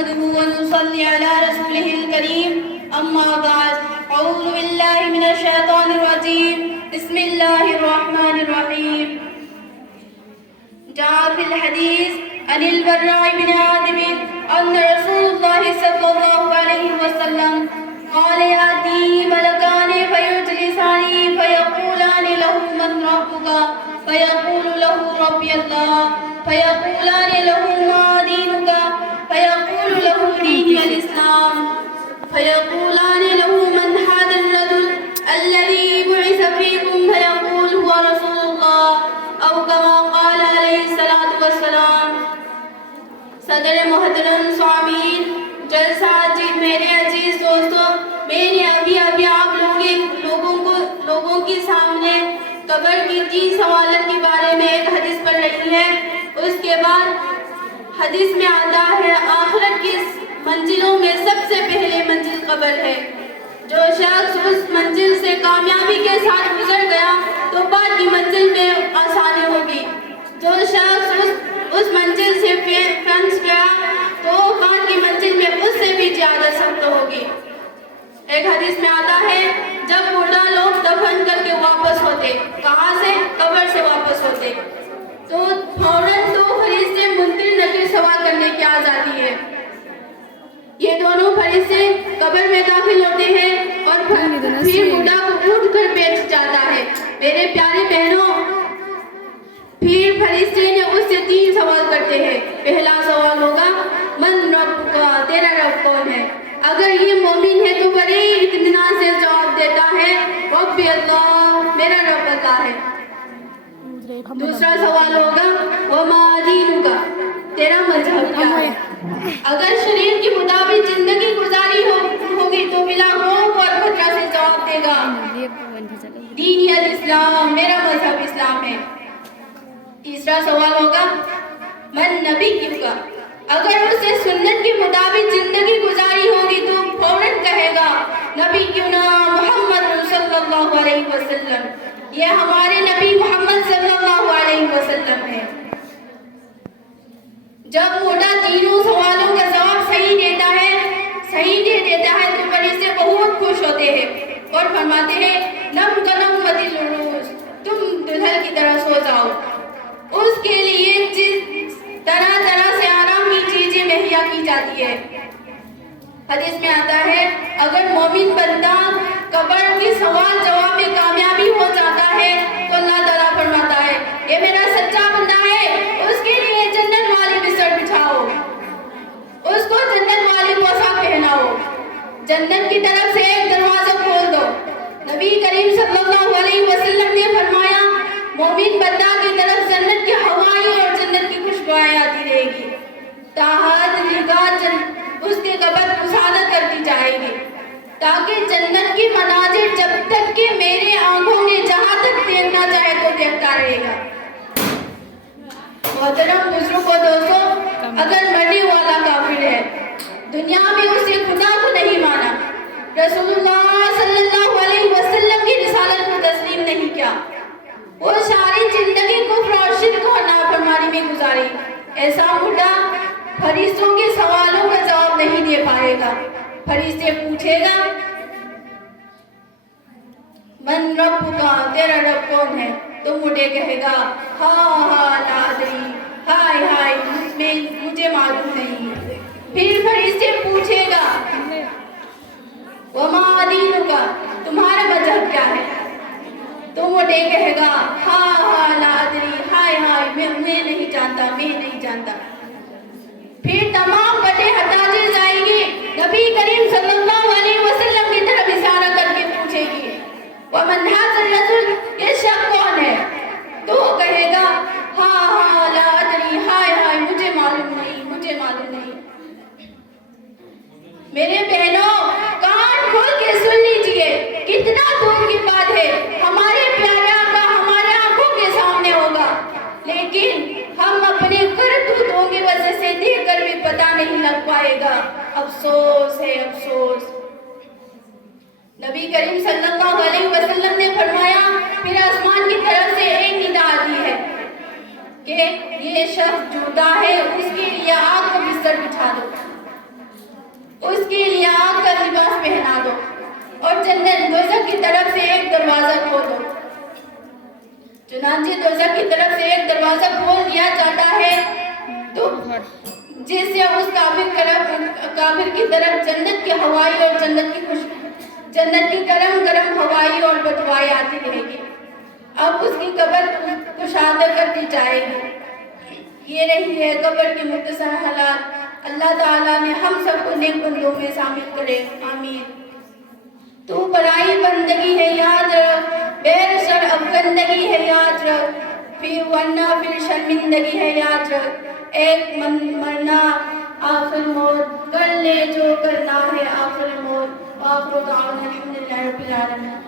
نحمده ونصلي على رسوله الكريم أما بعد أعوذ بالله من الشيطان الرجيم بسم الله الرحمن الرحيم جاء في الحديث عن البراء بن عازب أن رسول الله صلى الله عليه وسلم قال يأتي ملكان فيجلسان فيقولان له من ربك فيقول له ربي الله فيقولان له ما دينك فيقول له ديني الإسلام فيقولان له من هذا الرجل الذي بعث فيكم فيقول هو رسول الله أو كما قال عليه الصلاة والسلام. صدر محترم سوامین جلسہ میرے عزیز دوستوں، میں نے ابھی آپ لوگوں کے سامنے قبر کی 3 سوالات کے بارے میں ایک حدیث پڑھ رہی ہے. اس کے بعد حدیث میں آتا ہے آخرت کی منزلوں میں سب سے پہلے منزل قبر ہے. جو شخص اس منزل سے کامیابی کے ساتھ گزر گیا تو بعد کی منزل میں آسانی ہوگی. جو شخص اس منزل سے پھنس گیا تو بعد کی منزل میں اس سے بھی زیادہ سخت ہوگی. ایک حدیث میں آتا ہے جب مردہ لوگ دفن کر کے واپس ہوتے، کہاں سے؟ قبر سے واپس ہوتے، تو فوراً تو فرشتے منکر نکیر سوال کرنے کی آزادی ہے. یہ دونوں فرشتے قبر میں داخل ہوتے ہیں اور پھر مردہ کو اٹھ کر بیٹھ جاتا ہے. میرے پیارے بہنوں، پھر فرشتے نے اس سے 3 سوال کرتے ہیں. پہلا سوال ہوگا من رب کا، تیرا رب کون ہے؟ اگر یہ مومن ہے تو بڑے اطمینان سے جواب دیتا ہے رب اللہ، میرا رب اللہ ہے. دوسرا سوال ہوگا وما دینک، تیرا مذہب کیا ہے؟ اگر شریعت کے مطابق زندگی گزاری ہوگی تو بلا خوف اور خطرہ سے جواب دے گا دین الاسلام، میرا مذہب اسلام ہے. تیسرا سوال ہوگا من نبی کا، اگر اسے سنت کے مطابق زندگی گزاری ہوگی تو فوراً کہے گا نبی کیوں نہ محمد صلی اللہ علیہ وسلم، یہ ہمارے نبی محمد صلی اللہ علیہ وسلم ہے. جب مردہ تینوں سوالوں کا جواب صحیح دے دیتا ہے تو فرشتے بہت خوش ہوتے ہیں اور فرماتے ہیں نم کنم مدل الروز، تم دلہن کی طرح سو جاؤ. اس کے لیے طرح سے آرام کی چیزیں مہیا کی جاتی ہے. حدیث میں آتا ہے اگر مومن بندہ قبر کی سوال جواب میں کامیابی ہو جاتا ہے تو اللہ تعالیٰ فرماتا ہے یہ میرا سچا بندہ ہے، اس کے لیے جنت والی بستر بچھاؤ، اس کو جنت والی پوشاک پہناؤ، جنت کی طرف سے ایک دروازہ کھول دو. نبی کریم صلی اللہ علیہ وسلم نے فرمایا مومن بندہ کی طرف جنت کی ہوائیں اور جنت کی خوشبوئیں آتی رہے گی، تاحد نگاہ اس کے قبر مشاہدہ کرتی جائے گی، تاکہ جنت کی مناظر جب تک کہ میرے آنکھوں نے جہاں تک دیکھنا چاہے تو دیکھتا رہے گا. محترم بزرگوں دوستوں، اگر مرنے والا کافر ہے، دنیا میں اسے خدا کو نہیں مانا، رسول اللہ صلی اللہ علیہ وسلم کی رسالت کو تسلیم نہیں کیا، وہ ساری زندگی کفر اور شرک اور نافرمانی میں گزاری، ایسا مردہ فرشتوں کے سوالوں کا جواب نہیں دے پائے گا. فرشتے پوچھے گا من رب کا، تیرا رب کون ہے؟ تو مردے کہے گا ہاں لا ادری، ہائے مجھے معلوم نہیں. پھر فرشتے پوچھے گا وما دینک، تمہارا مذہب کیا ہے؟ تو وہ کہے گا ہاں لا ادری، ہائے میں نہیں جانتا. پھر تمام باتیں ہٹا دی جائیں گی، نبی کریم صلی اللہ علیہ وسلم کی طرف اشارہ کر کے پوچھے گی ومن ھذا الرجل، یہ شخص کون ہے؟ تو وہ کہے گا ہاں لا ادری، ہائے مجھے معلوم نہیں. میرے بہنوں، کان کھول کے سن لیجئے، کتنا دور کی بات ہے، ہمارے پیارے آقا ہمارے آنکھوں کے سامنے ہوگا، لیکن ہم اپنے کرتوتوں کی وجہ سے دیکھ کر بھی پتہ نہیں لگ پائے گا. افسوس ہے، افسوس. نبی کریم صلی اللہ علیہ وسلم نے فرمایا پھر آسمان کی طرف سے ایک ندا آتی ہے کہ یہ شخص جھوٹا ہے، اس کے لیے آگ کو بستر بچھا دو. پہنا دو اور جنت دوزخ کی طرف سے ایک دروازہ کھول دو۔ چنانچہ دوزخ کی طرف سے ایک دروازہ کھول دیا جاتا ہے تو جس سے اس کافر کی طرف جنت کی ہوائی اور جنت کی گرم گرم ہوائی اور بدبوئیں آتی رہے گی۔ اب اس کی قبر کشادہ کر دی جائے گی۔ یہ رہی ہے قبر کی مختصر حالات۔ اللہ تعالیٰ نے ہم سب کو نیک بندوں میں شامل کرے، آمین۔ تو پرائی بندگی ہے یاد رکھ، بیر سر افگندگی ہے یاد رکھ، پھر ورنہ پھر شرمندگی ہے یاد رکھ۔ ایک مرنا آخر موت، کر لے جو کرنا ہے آخر موت۔ آخر دعوانا الحمدللہ رب العالمین۔